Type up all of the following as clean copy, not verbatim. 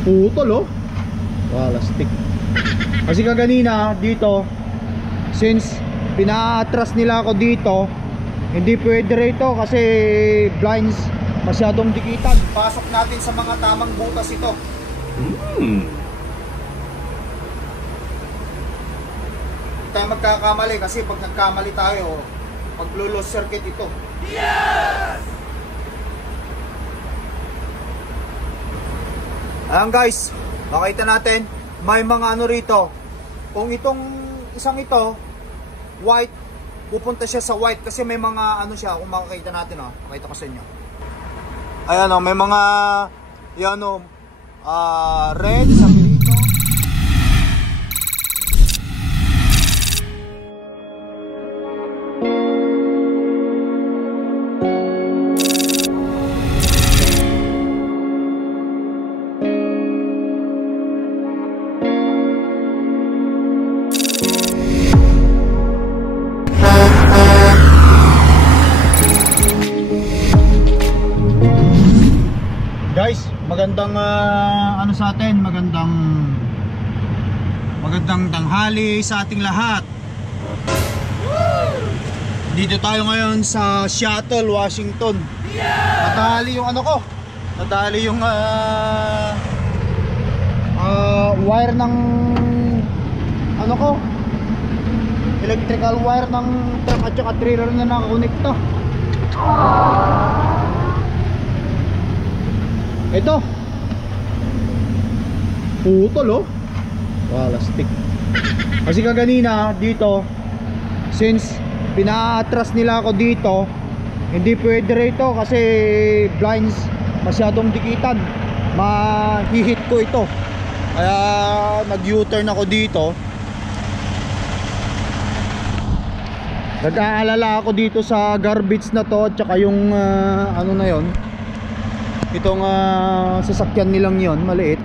Putol oh. Wala stick. Kasi kaganina dito, since pina-atras nila ako dito, hindi pwede rito kasi blinds masyadong dikitan. Pasok natin sa mga tamang butas ito. Hindi tayo magkakamali kasi pag nagkamali tayo, maglo-loss circuit ito. Yes! Ayan guys, makita natin may mga ano rito. Kung itong isang ito white, pupunta siya sa white kasi may mga ano siya. Kung makikita natin oh, makita ko sa inyo. Ayan oh, may mga yan oh, red sa dito. Guys, magandang ano sa atin, magandang tanghali sa ating lahat. Dito tayo ngayon sa Seattle, Washington. Natali yung ano ko. Natali yung wire ng ano ko. Electrical wire ng truck at saka trailer na nakakonekta. Ito. Putol oh. Wala stick. Kasi kaganina dito, since pina-atras nila ako dito, hindi pwede rito kasi blinds masyadong dikitan. Mahihit ko ito. Kaya nag-U-turn ako dito. Nag-aalala ako dito sa garbage na to at saka yung ano na yon, itong sasakyan nilang yon maliit.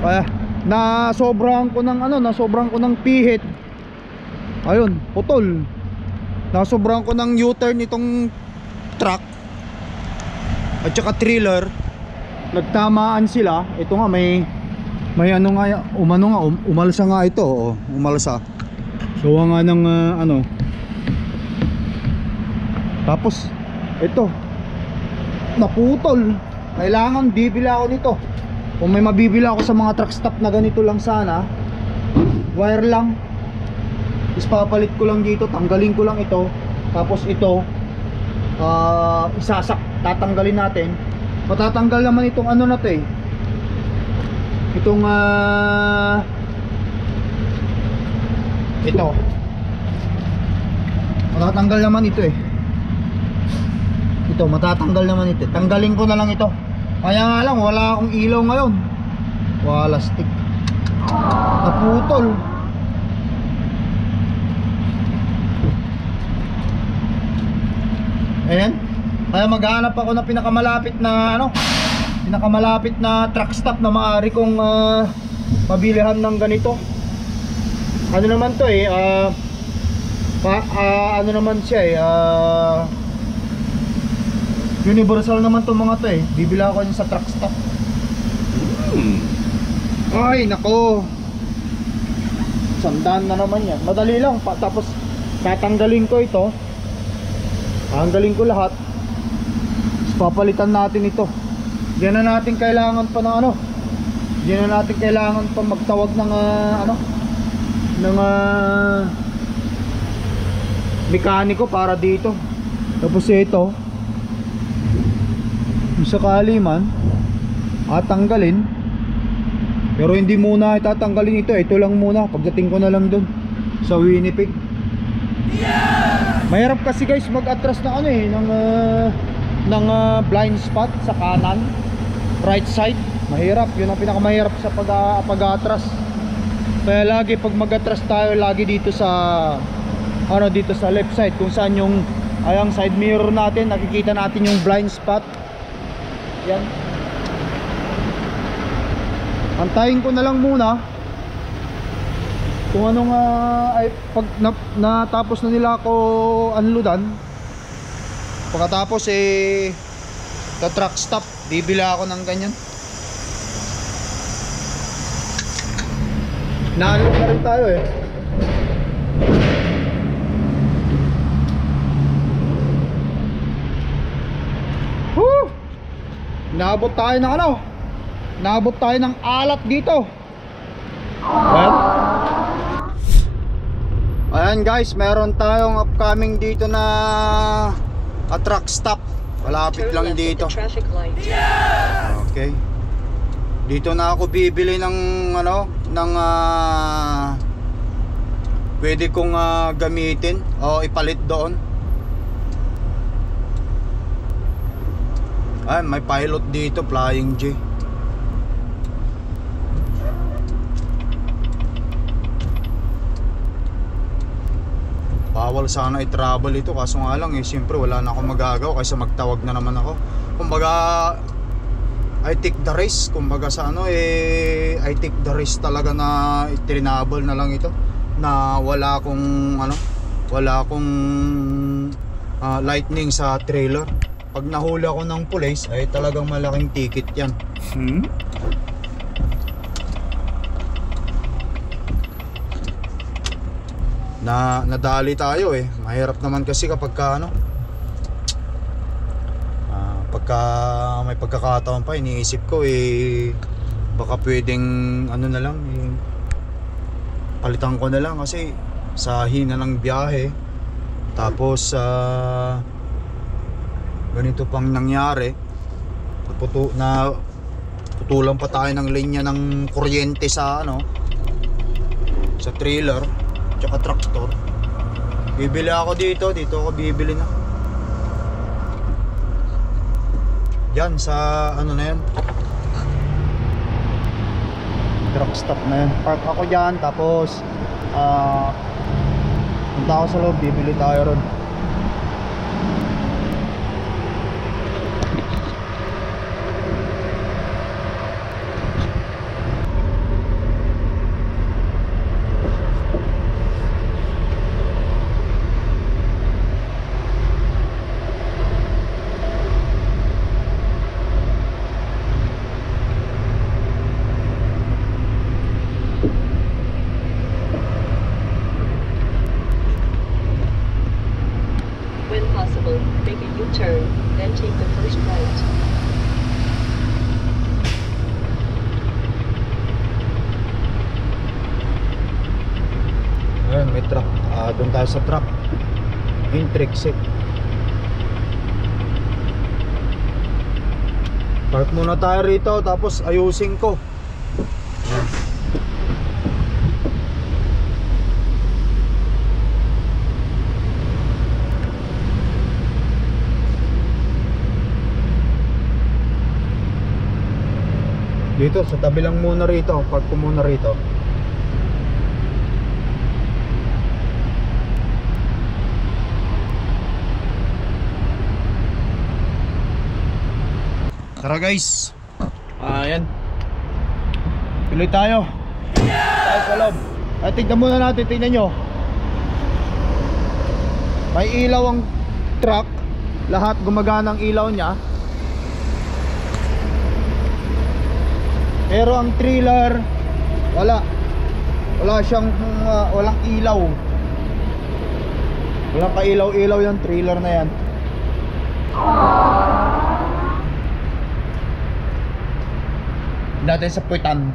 Kaya nasobrahan ko ng pihit. Ayun, putol. Nasobrahan ko ng U-turn itong truck at saka trailer. Nagtamaan sila. Ito nga may ano nga, umalsa nga ito oh, umalsa. Gawa nga ng ano. Tapos ito naputol. Kailangan bibili ako nito. Kung may mabibili ako sa mga truck stop na ganito lang sana, wire lang, ispapalit ko lang dito, tanggalin ko lang ito. Tapos ito tatanggalin natin. Matatanggal naman itong ano na to eh, itong ito matatanggal naman ito eh. Ito matatanggal naman ito. Tanggalin ko na lang ito. Kaya nga lang wala akong ilaw ngayon. Wala stick. Naputol. Ayan. Kaya maghanap ako ng pinakamalapit na ano, pinakamalapit na truck stop na maaari kong mabilihan ng ganito. Ano naman to eh, ano naman siya eh, universal naman to mga to eh. Bibila ako sa truck stop. Ay nako, sandaan na naman yan. Madali lang. Tapos tatanggalin ko ito, tanggalin ko lahat, papalitan natin ito. Diyan na natin kailangan pa ng ano, diyan na natin kailangan pa magtawag ng ano, ng mekaniko para dito. Tapos ito, kung sakali man tanggalin, pero hindi muna itatanggalin ito. Ito lang muna, pagdating ko na lang dun sa Winnipeg. Mahirap kasi guys mag-atras ng ano eh, ng blind spot sa kanan, right side. Mahirap, yun ang pinakamahirap sa pag-atras. Kaya lagi pag mag-atras tayo, lagi dito sa ano, dito sa left side, kung saan yung ayang side mirror natin, nakikita natin yung blind spot. Yan. Antayin ko na lang muna kung anong ay pag natapos na nila ako unloadan. Pagkatapos sa truck stop bibila ako ng ganyan. Naalok na rin tayo eh. Woo! Naabot tayo ng ano? Naabot tayo ng alat dito. Ayan guys, meron tayong upcoming dito na truck stop. Malapit lang dito. Okay. Dito na ako bibili ng ano, ng pwede kong gamitin o ipalit doon. Ay, may pilot dito, Flying J. Bawal sana i-travel ito, kaso nga lang siyempre wala na akong magagawa kaysa magtawag na naman ako. Kumbaga I take the risk, kumbaga sa ano I take the risk talaga na i-travel na lang ito, na wala akong ano, wala akong lightning sa trailer. Pag nahuli ako ng police ay talagang malaking ticket yan. Nadali tayo eh. Mahirap naman kasi kapag ano, pagka may pagkakataon pa, iniisip ko baka pwedeng ano na lang palitan ko na lang kasi sa hina ng biyahe. Tapos ganito pang nangyari, putulan pa tayo ng linya ng kuryente sa ano, sa trailer tsaka traktor. Bibili ako dito ako bibili na yan sa ano na yan, truck stop na yan. Park ako dyan, tapos punta ako sa loob, bibili tayo ron. Make a U-turn, then take the first right. Ayun, may truck. Doon tayo sa truck. Intrixit. Park muna tayo rito, tapos ayusin ko. Dito sa tabi lang muna rito, park ko muna rito. Tara guys. Ayan. Tuloy tayo. Tayo sa loob. Ay, tignan muna natin, tignan nyo. May ilaw ang truck. Lahat gumagana ang ilaw niya. Pero ang trailer wala siyang walang ilaw. Walang ka-ilaw-ilaw yung trailer na yan. Dati sa puwitan.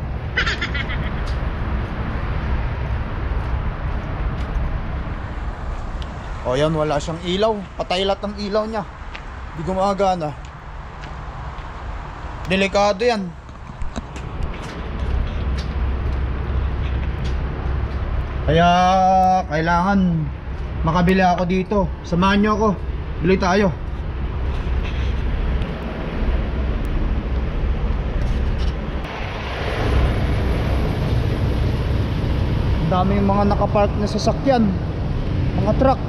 O yan, wala siyang ilaw. Patay lahat ng ilaw niya. Hindi gumagana. Delikado yan. Kaya kailangan makabili ako dito. Samahan nyo ako. Bili tayo. Ang daming mga nakapark na sasakyan, mga truck.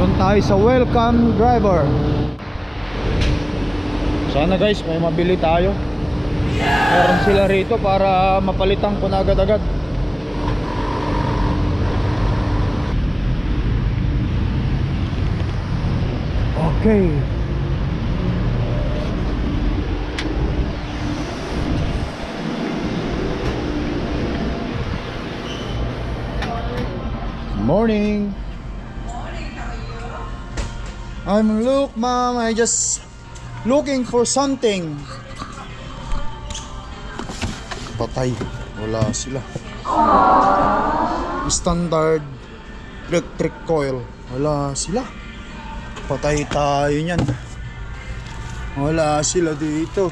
Doon tayo sa welcome driver. Sana guys may mabili tayo. Meron sila rito para mapalitan ko na agad-agad. Okay. Morning. Look, mom, I just looking for something. Patay, wala sila. Standard electric coil, wala sila. Patay tayo niyan. Wala sila dito.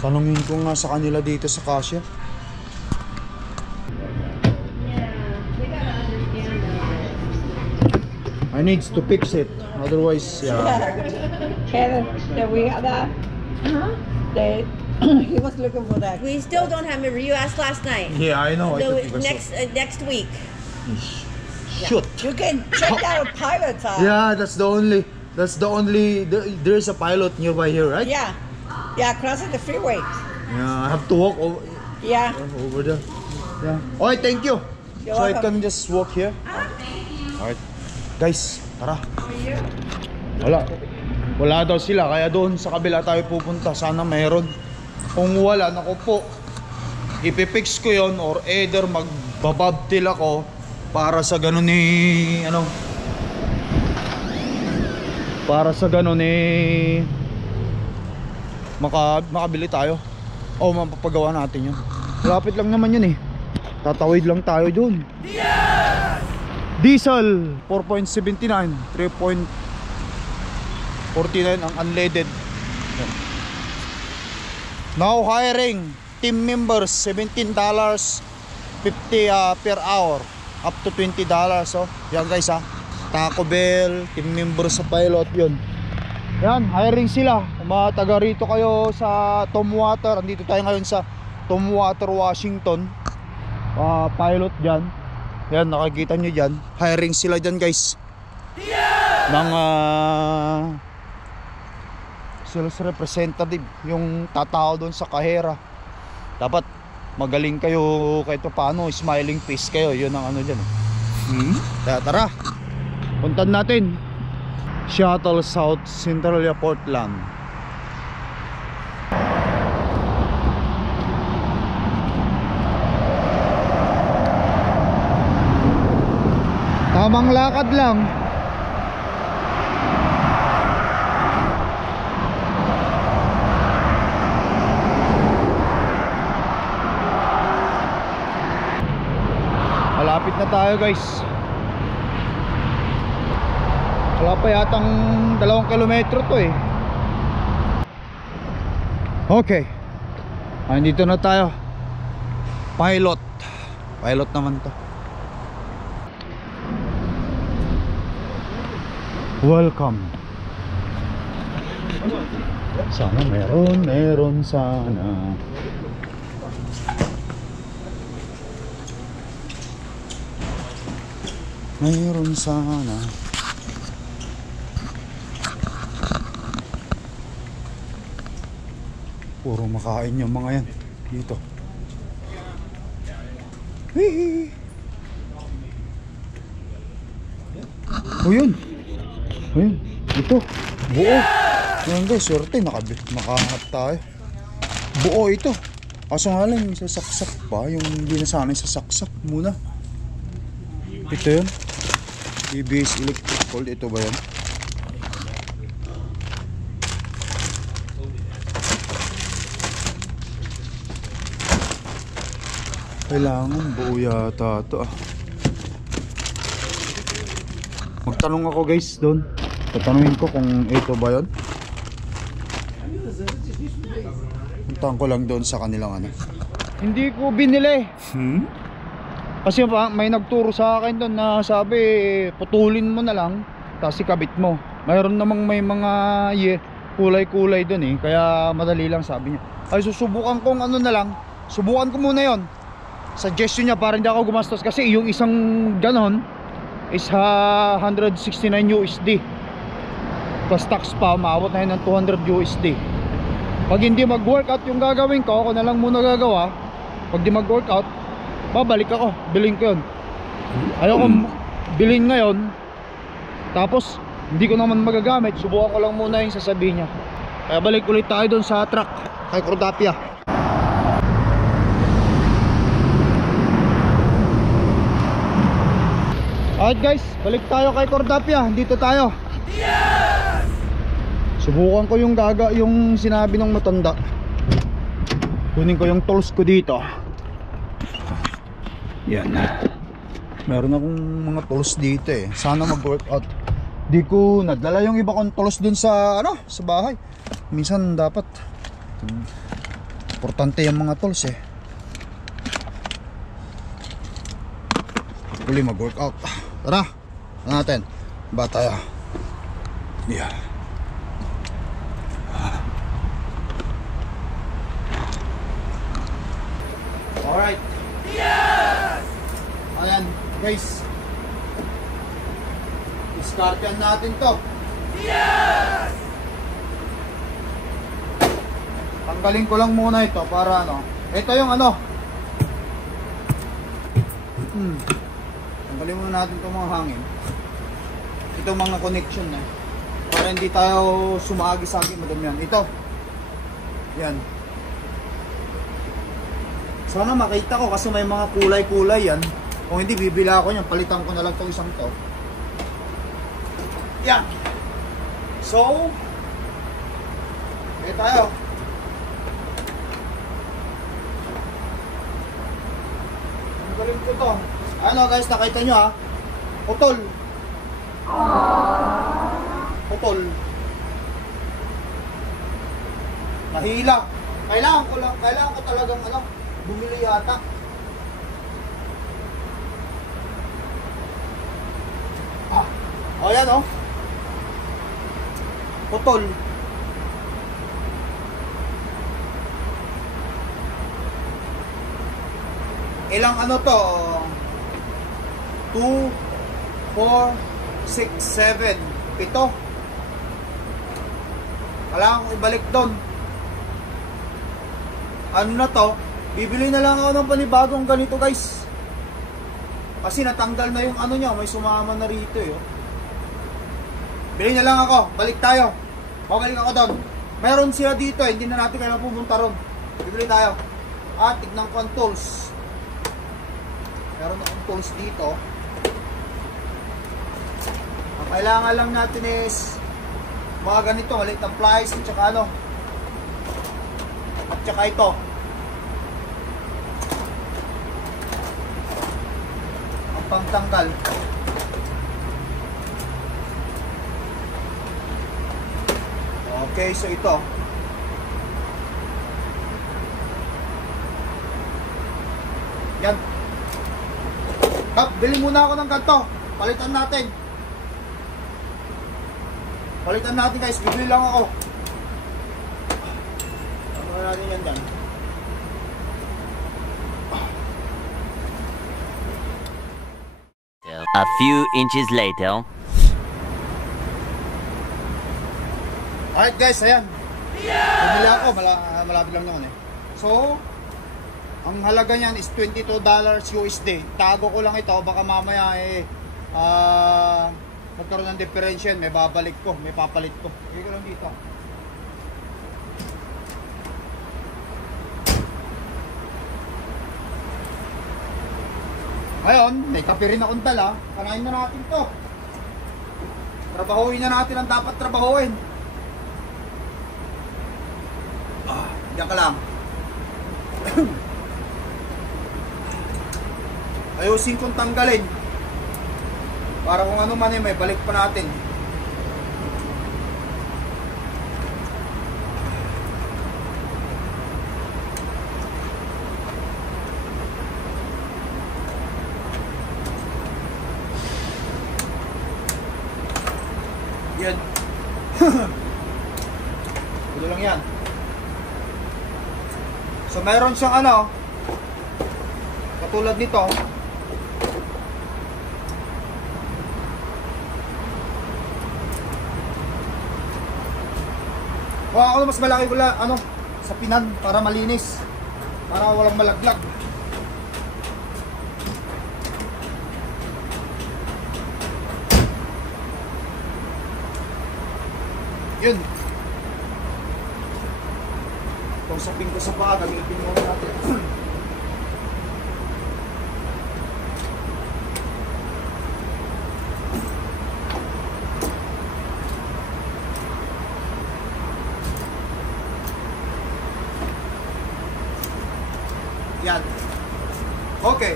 Tanungin ko nga sa kanila dito sa cashier. I need to fix it. Otherwise, yeah. Kevin, that we got that. That he was looking for that. We still don't have it. You asked last night. Yeah, I know. No, next week. Shoot. You can check out a pilot. Yeah, that's the only. There's a pilot nearby here, right? Yeah. Yeah, crossing the freeway. Yeah, I have to walk over. Yeah. Over there. Yeah. Alright, thank you. You're So I welcome. can just walk here. Alright. Guys, tara. Wala daw sila, kaya doon sa kabila tayo pupunta. Sana mayroon. Kung wala, naku po, ipipix ko yon, or either magbababtil ako para sa ganun makabili tayo o mapapagawa natin yun. Lapit lang naman yun eh, tatawid lang tayo dun. Diesel 4.79, 3.49 ang unleaded. Now hiring team members, $17.50 per hour, up to $20. So yan guys ha, Taco Bell, team members sa pilot yun. Yan, hiring sila. Kung mga taga rito kayo sa Tumwater, andito tayo ngayon sa Tumwater, Washington. Pilot dyan. Yan, nakikita nyo dyan. Hiring sila dyan guys. Ng sales representative, yung tatao doon sa kahera. Dapat magaling kayo kahit paano, smiling face kayo. Yun ang ano dyan. Tara, puntan natin Seattle South Centralia Portland. Tamang lakad lang. Malapit na tayo guys. Wala pa yatang 2 kilometro to eh. Okay, andito na tayo. Pilot naman to. Welcome. Sana meron sana. Meron sana. Puro makain yung mga yan dito. Hihi. O yun. Ito. Buo. Yan guys, swerte makahanap tayo. Buo ito. Kaso nga lang, sasaksak pa. Yung hindi na sana sasaksak muna. Ito yun. EBS Electric Cold. Ito ba yan? Kailangan buo yata ito ah. Magtanong ako guys doon. Tatanungin ko kung ito ba yun. Puntahan ko lang doon sa kanilang ano. Hindi ko binili. Kasi may nagturo sa akin doon na sabi putulin mo na lang tapos ikabit mo. Mayroon namang may mga kulay-kulay doon eh. Kaya madali lang sabi niya. Ay susubukan kong ano na lang. Subukan ko muna yon. Suggestion niya para hindi ako gumastos kasi yung isang ganon is 169 USD plus tax pa, maabot na yun ng 200 USD. Pag hindi mag-workout yung gagawin ko, ako na lang muna gagawa. Pag di mag-workout, babalik ako, bilhin ko yun. Ayoko bilhin ngayon tapos hindi ko naman magagamit. Subukan ko lang muna yung sasabihin niya. Kaya balik ulit tayo doon sa truck kay Cordapia. Alright guys, balik tayo kay Cordapia. Dito tayo. Subukan ko yung sinabi ng matanda. Kunin ko yung tools ko dito. Yan. Meron akong mga tools dito eh. Sana mag-workout. Di ko nadala yung iba kong tools dun sa sa bahay. Minsan dapat importante yung mga tools eh. Huli mag-workout. Tara, natin. Ba tayo? Yeah. Alright. Yes! Ayan, guys. Discardian natin to. Yes! Tanggalin ko lang muna ito para ito yung tanggalin muna natin itong mga hangin. Itong mga connection na para hindi tayo sumagi-sagi madami yan. Ito. Yan. Sana makita ko kasi may mga kulay-kulay yan. Kung hindi, bibila ko yan. Palitan ko na lang itong isang to. Yan. So, tayo. Ang galing ko to. Ano guys, nakita nyo ha? Putol. Putol. Nahila. Kailangan ko talagang bumili yata. O yan putol. Ilang to? 2, 4, 6, 7, 7. Kailangan kong ibalik doon. Ano na to? Bibili na lang ako ng panibagong ganito guys. Kasi natanggal na yung niya. May sumama na rito eh. Bili na lang ako. Balik tayo. Babalik ako doon. Meron sila dito eh. Hindi na natin kailangan pumunta ron. Bibili tayo. At tignan ko ang tools. Meron akong tools dito. Ang kailangan lang natin is mga ganito. Maliit ang plies. At saka at saka ito. Ang pangtanggal. Okay, so ito. Yan. Bili muna ako ng ganito. Palitan natin. Palitan natin guys. Bibili lang ako. Palitan natin yan dyan. A few inches later. Alright guys, ayan. Bumili ako, malapit lang naman eh. So, ang halaga niyan is $22 USD. Tago ko lang ito, baka mamaya magkaroon ng differential, may babalik ko, may papalit ko. Bigay ko lang dito. Ngayon, may kape rin akong dala. Kanain na natin to. Trabahuin na natin ang dapat trabahuin. Diyan ka lang. Ayusin kong tanggalin. Para kung ano man may balik pa natin. Yan. Ito lang yan. So mayroon siyang katulad nito. Kuha ako mas malaki wala sa pinan para malinis. Para walang malaglag. Yun. Itong sapin ko sa paa, gamitin mo natin. Yan. Okay.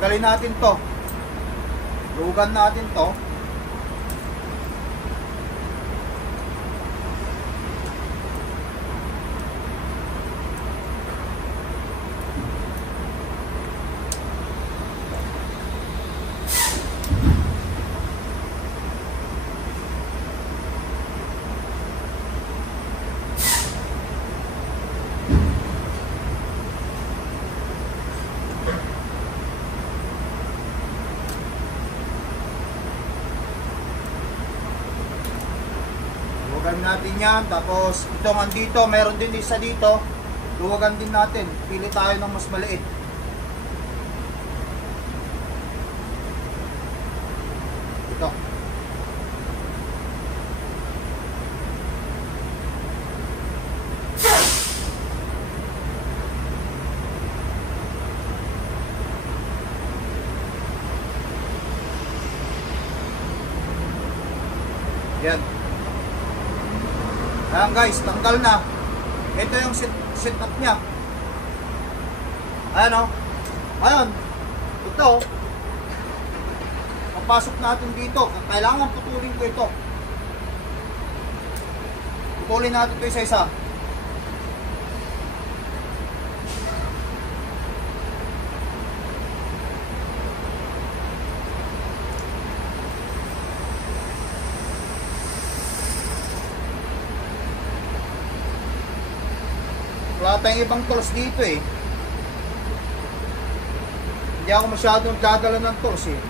Tanggalin natin to. Lugan natin to. Luwagan natin yan. Tapos itong andito, meron din isa dito. Luwagan din natin. Pili tayo ng mas maliit. Ito. Yan. Ayan guys, tanggal na. Ito yung setup niya. Ayan o. Ayan. Ito. Papasok natin dito. Kailangan putulin ko ito. Putulin natin ito isa-isa. Wala tayong ibang tools dito eh. Hindi ako masyadong dadala ng tools eh.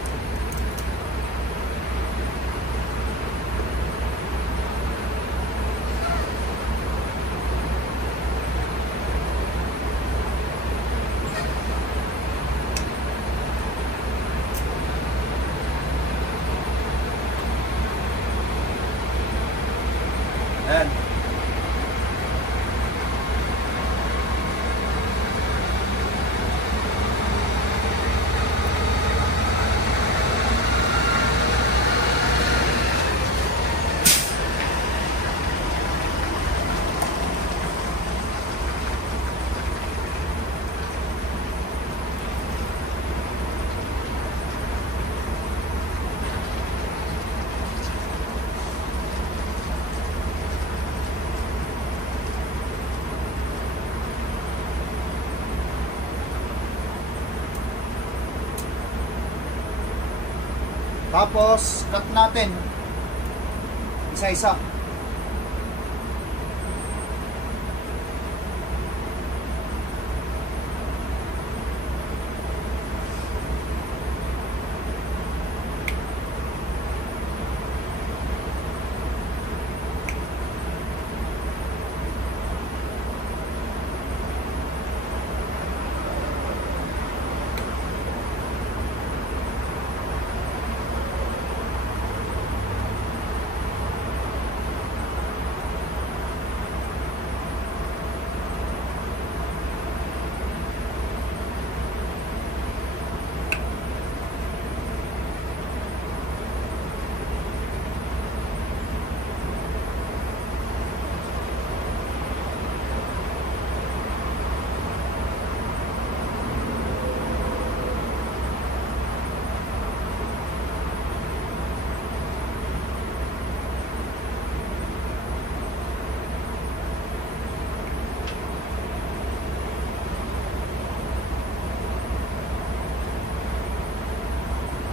Ayan. Tapos, cut natin. Isa-isa.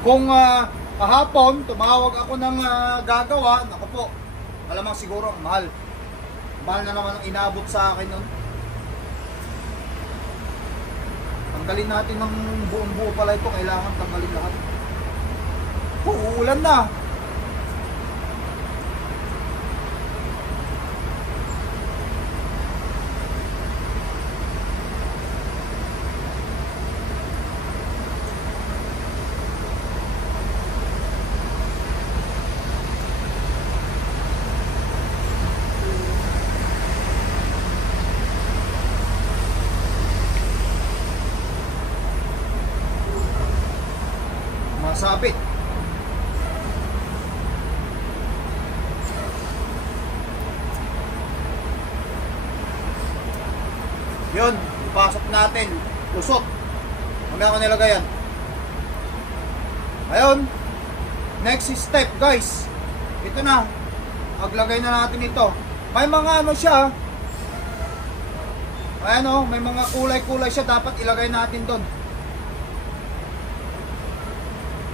Kung kahapon tumawag ako ng gagawa, naku po, malamang siguro ang mahal. Mahal na naman ang inabot sa akin nun. Tanggalin natin ng buong buo pala ito, kailangan tanggalin lahat. Uulan na. nakasabit. Yun, ipasok natin. Lusot. Mamaya ko nilagay yan. Ayun. Next step guys. Ito na. Maglagay na natin ito. May mga ano siya. Ayan o, may mga kulay-kulay siya. Dapat ilagay natin doon.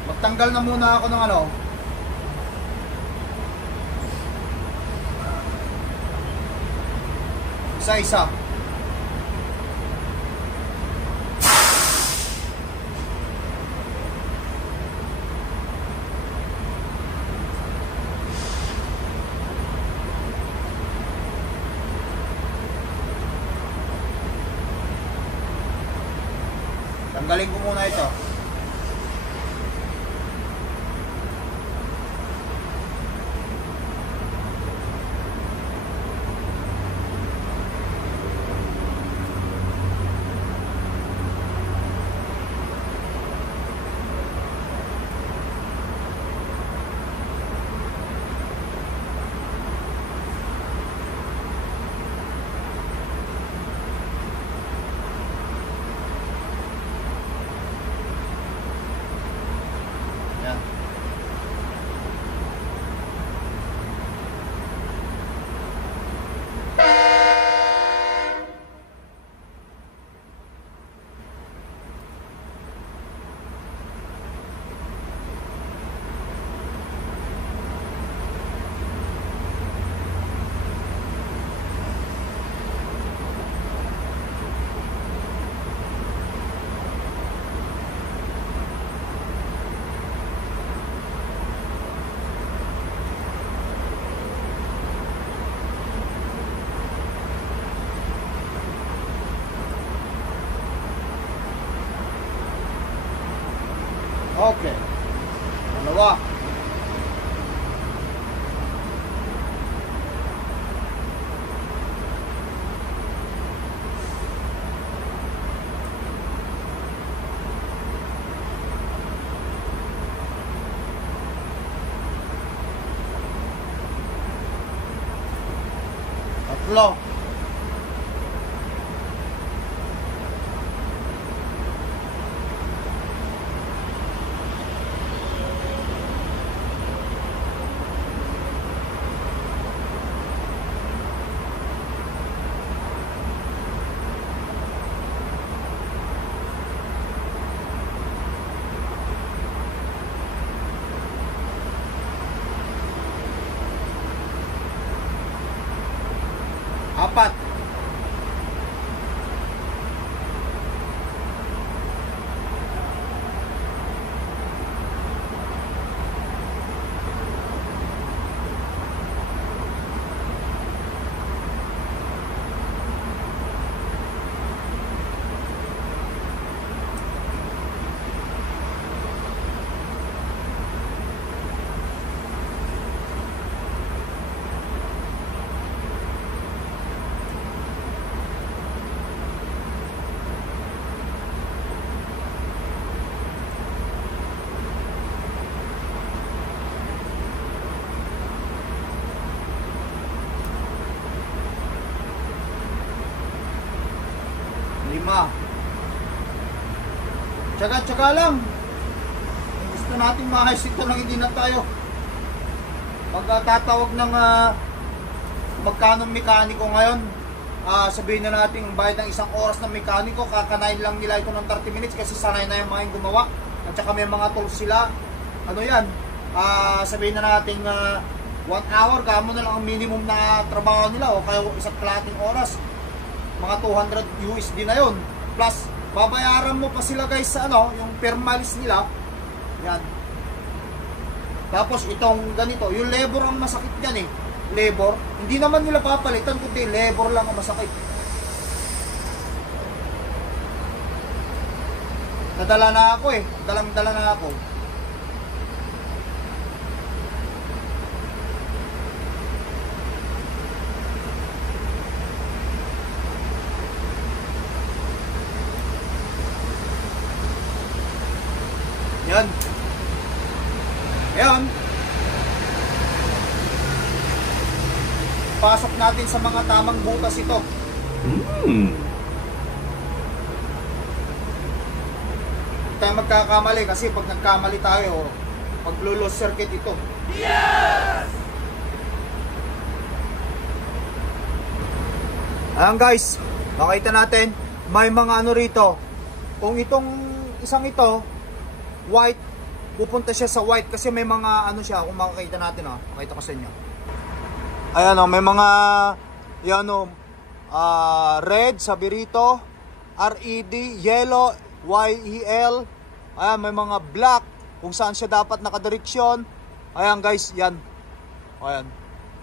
Magtanggal na muna ako ng ano. Isa-isa. Tanggalin ko muna ito. Yan. Okay. Dalawa. Tatlo. Apat. Lima. Tsaga-tsaga lang. Kung gusto natin maayos ito lang, hindi na tayo magtatawag ng magkano mekaniko ngayon. Sabihin na natin bayad ng isang oras ng mekaniko, kakanain lang nila ito ng 30 minutes kasi sanay na yung mga yung gumawa. At saka may mga tools sila. Ano yan? Sabihin na natin 1 hour, kamo na lang ang minimum na trabaho nila o kaya isang kalahating oras. Mga 200 USD na yon. Plus, babayaran mo pa sila guys sa ano, yung permalis nila. Yan. Tapos itong ganito, yung labor ang masakit yan eh. Labor, hindi naman nila papalitan kundi labor lang ang masakit. Nadala na ako eh. Dalang-dala na ako. Yan. Ayan. Pasok natin sa mga tamang butas ito. Hindi tayo magkakamali kasi pag nagkamali tayo, maglo-loss circuit ito. Yes! Ayan guys, makita natin may mga ano rito. Kung itong isang ito white, pupunta siya sa white kasi may mga ano siya, kung makikita natin, makita ko sa inyo. Ayan may mga yan red, sabi rito, RED, yellow, YEL. Ayan, may mga black kung saan siya dapat nakadireksyon. Ayan guys, yan. Ayan.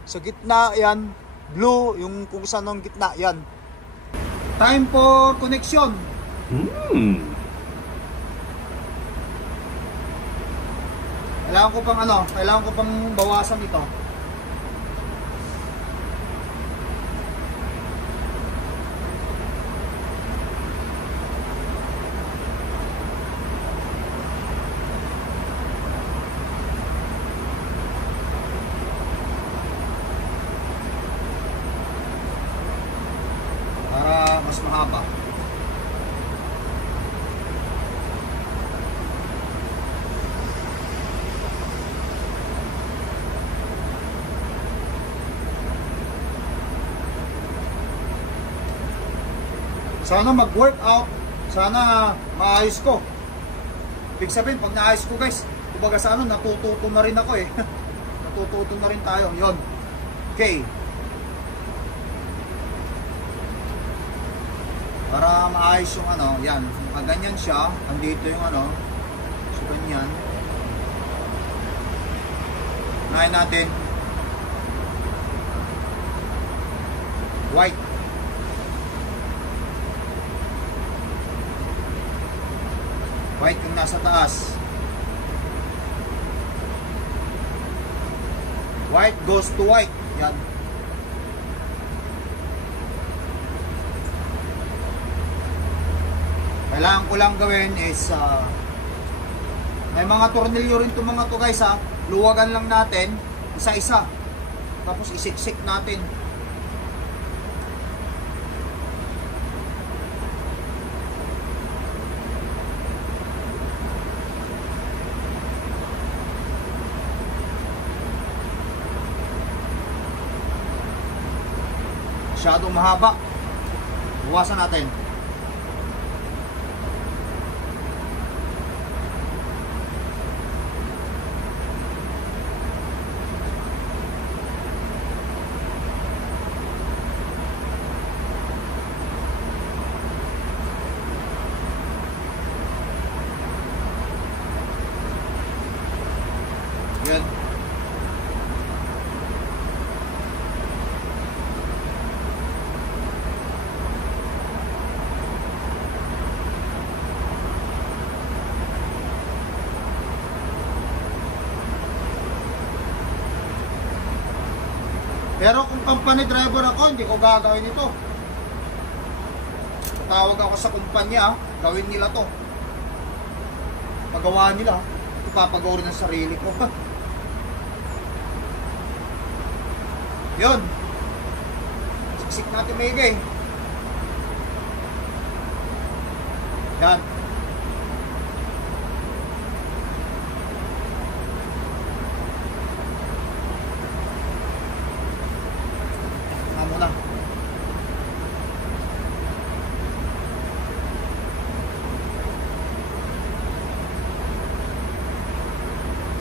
Sa gitna, yan. Blue, yung kung saan ang gitna, yan. Time for connection. Kailangan ko pang bawasan ito. Mas mahaba. Sana mag-workout. Sana maayos ko. Ibig sabihin, pag naayos ko guys, kumbaga sa natututo na rin ako eh. Natututo na rin tayo. Yon. Okay. Para maayos yung yan. Ganyan siya. Andito yung so ganyan. Unahin natin. White. White yung nasa taas. White goes to white. Yan. Kailangan ko lang gawin is may mga tornilyo rin itong mga to guys luwagan lang natin isa-isa tapos isiksik natin. Masyadong mahaba, buwasan natin. Yan. Pero kung company driver ako, hindi ko gagawin ito. Tatawag ako sa kumpanya, gawin nila to. Pagawa nila, ipapagawa rin ng sarili ko. Yun. Siksik natin maigay. Yan. Muna.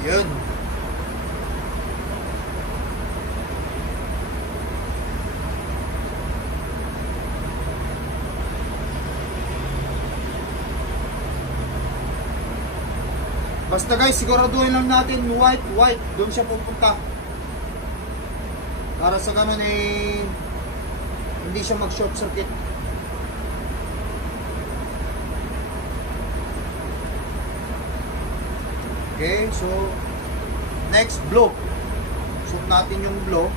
Yun. Basta guys, siguraduhin lang natin white, doon siya pupunta. Para sa ganun hindi siya mag-short circuit. Okay, so next, blow. Shoot natin yung blow.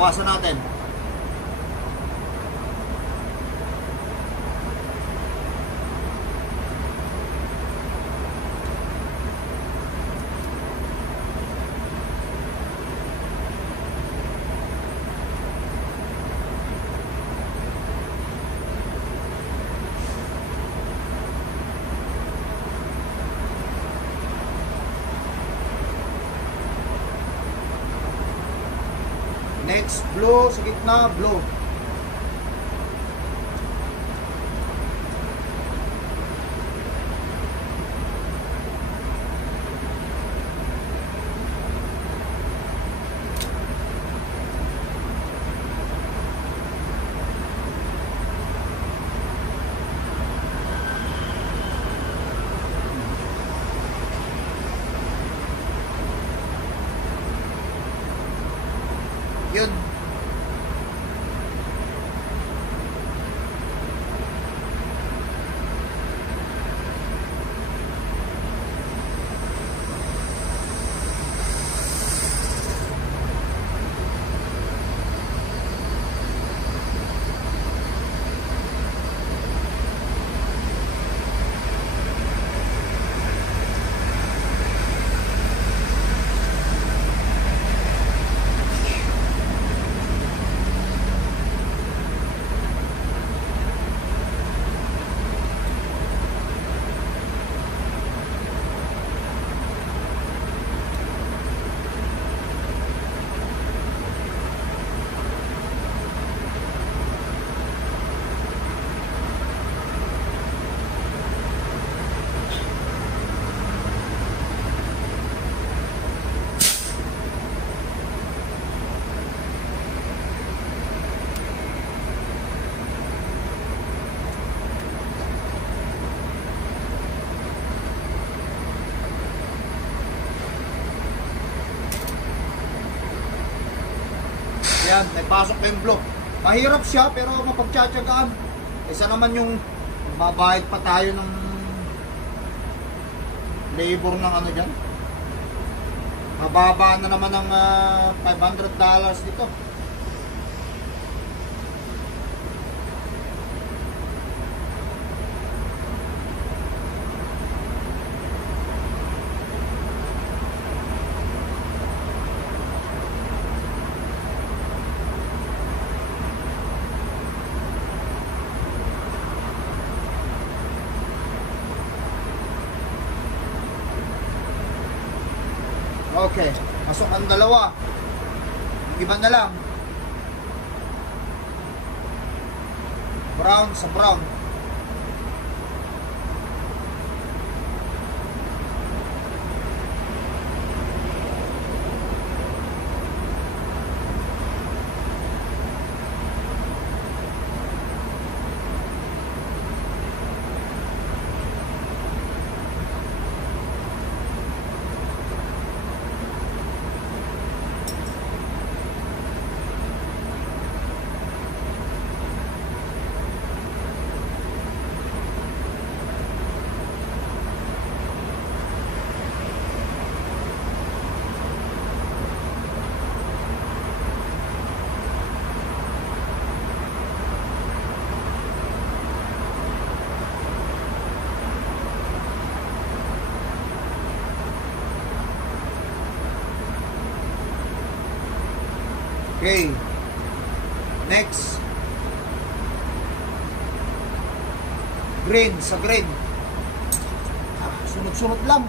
Bawasan natin. Next, blow sa gitna, blow. Yun. Yan, nagpasok na yung blow. Mahirap siya pero mapagtsatsagaan. Isa naman yung babayad pa tayo ng labor ng ano dyan. Mababa na naman ng $500 dito. Okay, pasok ang dalawa. Iba na lang. Brown sa brown. Okay. Next. Green sa green. Sunod-sunod lang.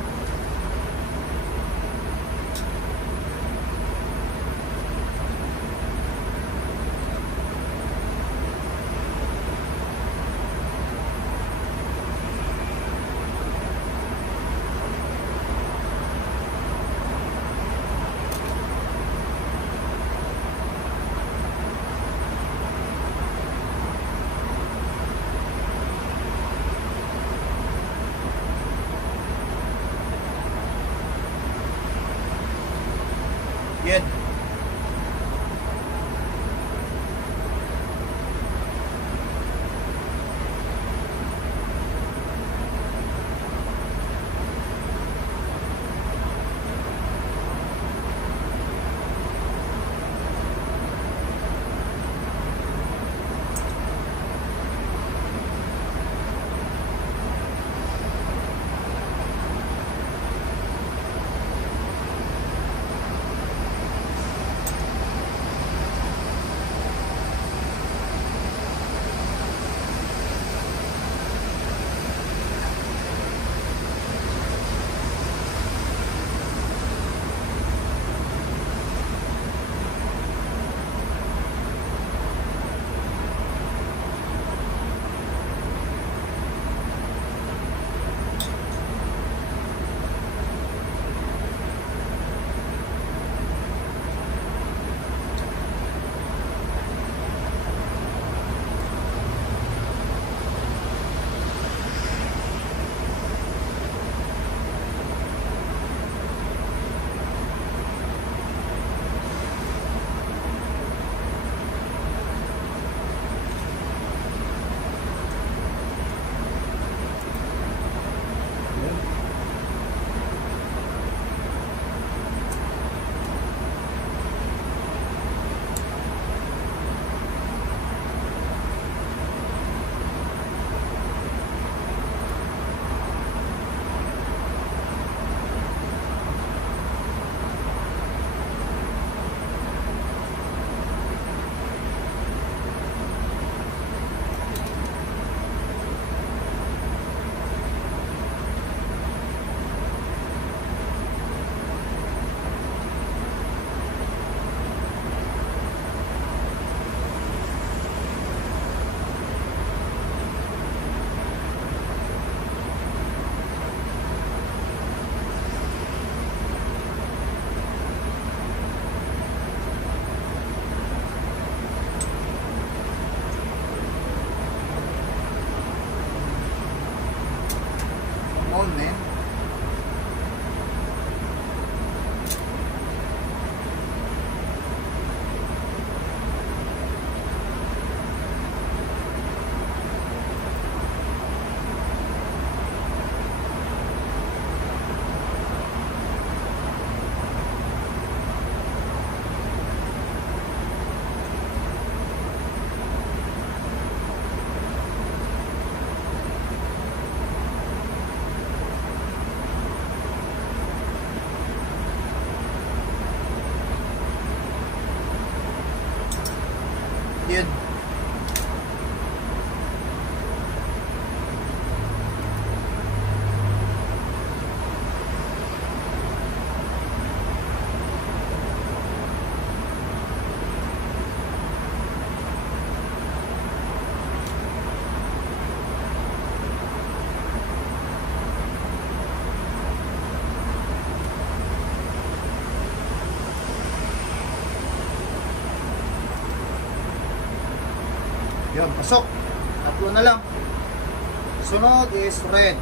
Yun, pasok. Tatlo na lang. Sunod is red.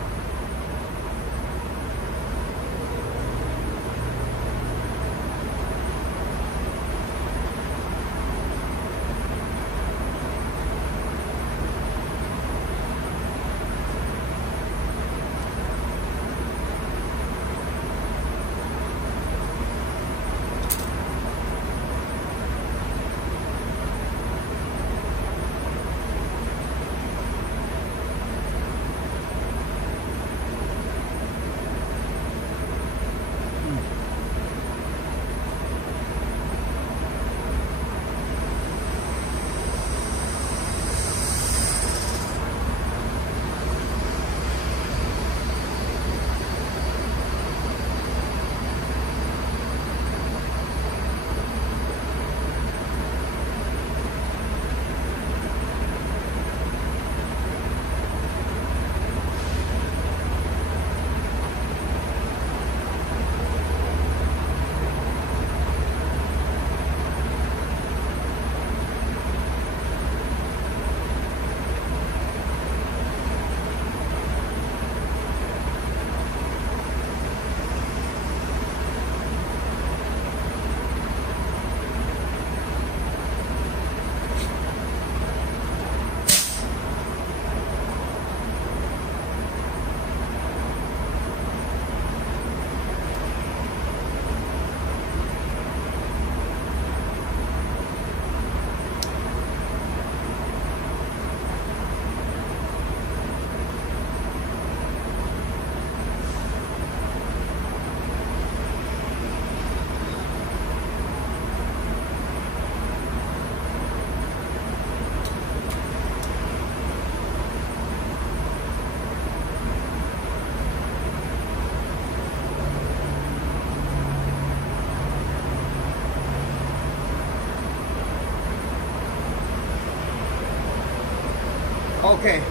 Okay,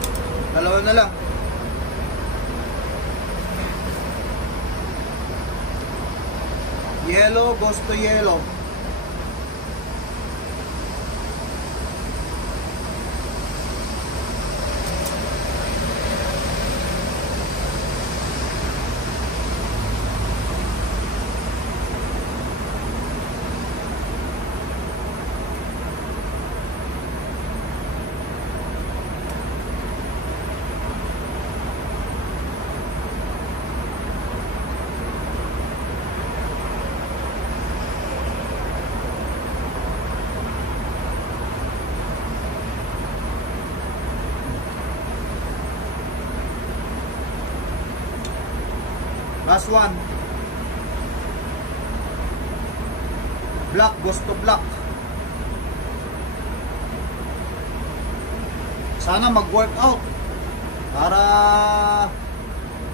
dalawa na lang. Yellow goes to yellow. Last one. Black goes to black. Sana mag-work out para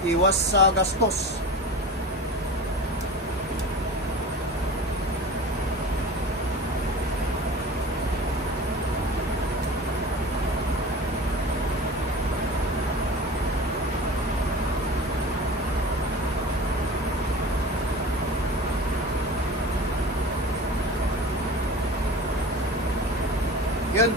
iwas sa gastos. Yun.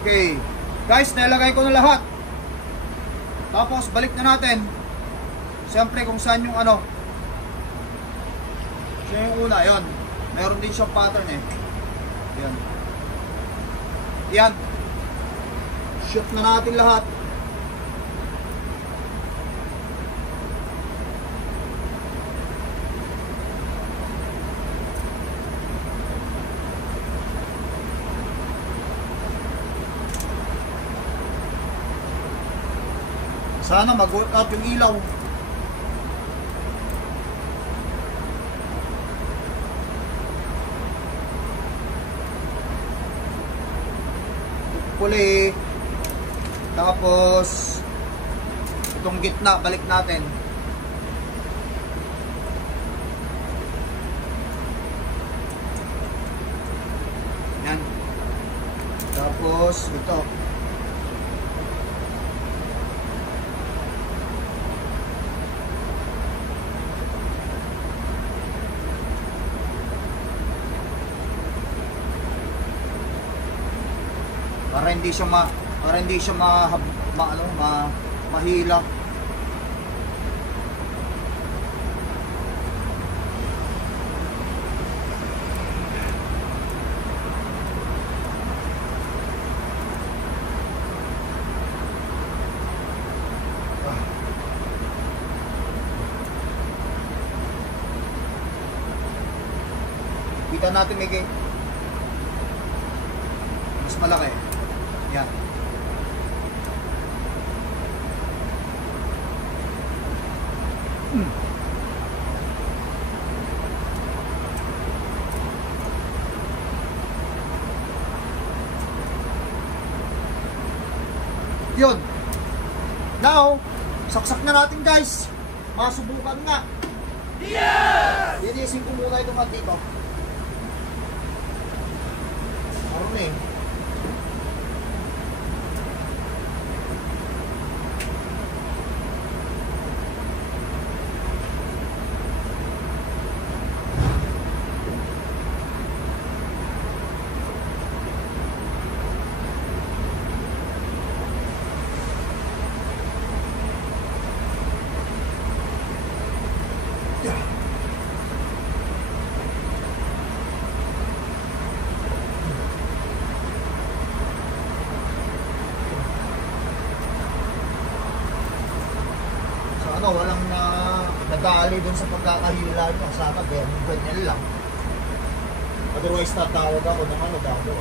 Okay. Guys, nilagay ko na lahat. Tapos balik na natin. Siyempre kung saan yung ano. Siya yung una, yun. Meron din siyang pattern eh. Yan. Yan. Shoot na natin lahat. Sana mag-work out yung ilaw. hopefully. Tapos itong gitna balik natin. Yan. Tapos ito. Para hindi siya mahila. Kita natin may mas malaki. Yan. Yun. Now, saksak na natin guys. Masubukan nga. Yes! Linisin ko muna itong dito. Meron eh. Walang nadali dun sa pagkakahila nyo. Sana ganyan lang. Otherwise tatawag ako ng gago.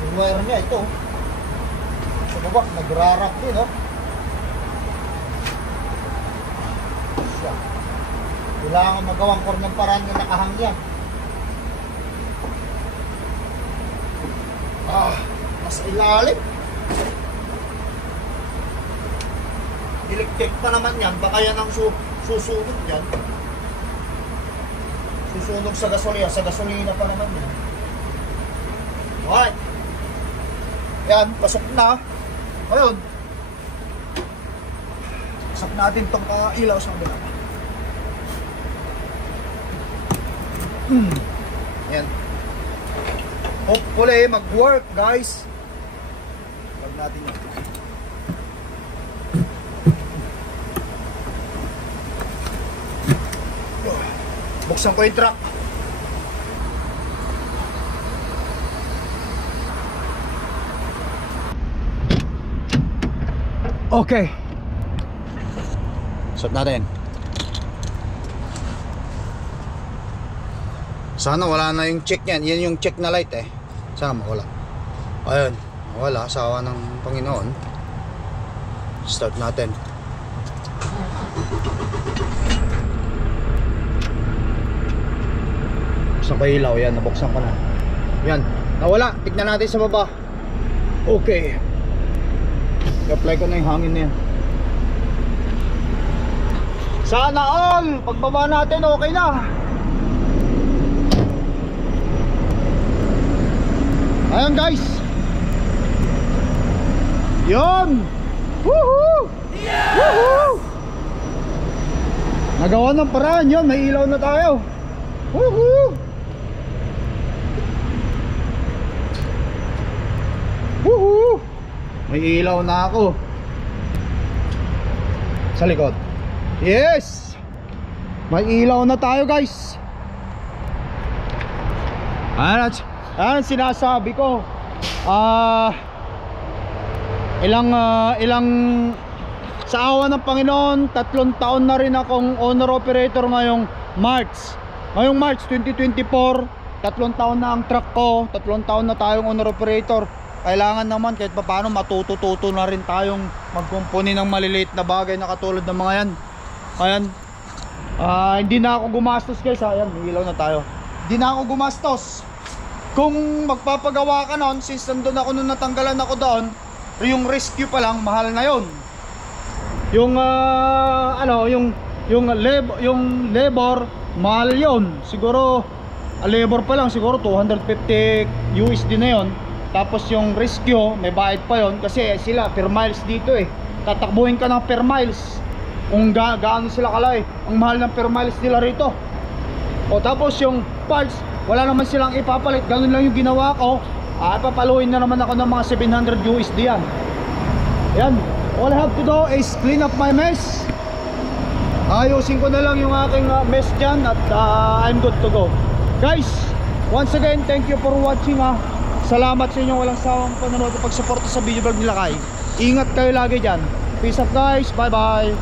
Yung wire niya ito sa baba nagrarap din, no? Siya. Kailangan magawang ng paraan na nakahang yan. Sa ilalim. Electric pa naman yan. Baka yan ang susunog yan. Susunog sa gasolina. Sa gasolina pa naman yan. Okay. Yan. Pasok na. Ayun. Pasok natin itong ilaw sa kabila. Yan. Hopefully mag-work guys. Natin yun. Buksan ko yung truck. Okay. Start natin. Sana wala na yung check yan. Yan yung check na light eh. Sana mawala. Ayun. Wala, asawa ng Panginoon. Start natin. Buksan pa ilaw, yan, nabuksan ko na. Yan, nawala, tignan natin sa baba. Okay. I-apply ko na yung hangin na yan. Sana all, pagbaba natin okay na. Ayan guys. Yun! Woohoo! Yeah! Woohoo! Nagawa ng paraan yun, may ilaw na tayo. Woohoo! Woohoo! May ilaw na ako sa likod. Yes! May ilaw na tayo guys. Ayan sinasabi ko. Ilang sa awa ng Panginoon, 3 taon na rin akong owner operator ngayong March 2024. 3 taon na ang truck ko, 3 taon na tayong owner operator. Kailangan naman kahit paano matuto-tuto na rin tayong magkumpuni ng maliliit na bagay na katulad ng mga yan. Ayan, hindi na ako gumastos guys. Ayan, may ilaw na tayo. di na ako gumastos. Kung magpapagawa ka nun, since nandun ako nung natanggalan ako doon, yung rescue pa lang, mahal na yon. Yung yung labor, mahal yon. Siguro labor pa lang siguro 250 USD na yon. Tapos yung rescue, may bayad pa yon kasi sila per miles dito eh. Tatakbuhin ka ng per miles. Kung gaano sila kalay, ang mahal ng per miles nila rito. O tapos yung parts, wala naman silang ipapalit. Ganun lang yung ginawa ko. Papaluin na naman ako ng mga 700 USD yan. Yan. All I have to do is clean up my mess. Ayusin ko na lang yung aking mess dyan at I'm good to go. Guys, once again, thank you for watching Salamat sa inyong walang sawang panonood at pagsuporta sa video vlog nila Kai. Ingat kayo lagi dyan. Peace out guys. Bye bye.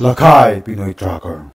Lakay Pinoy Tracker.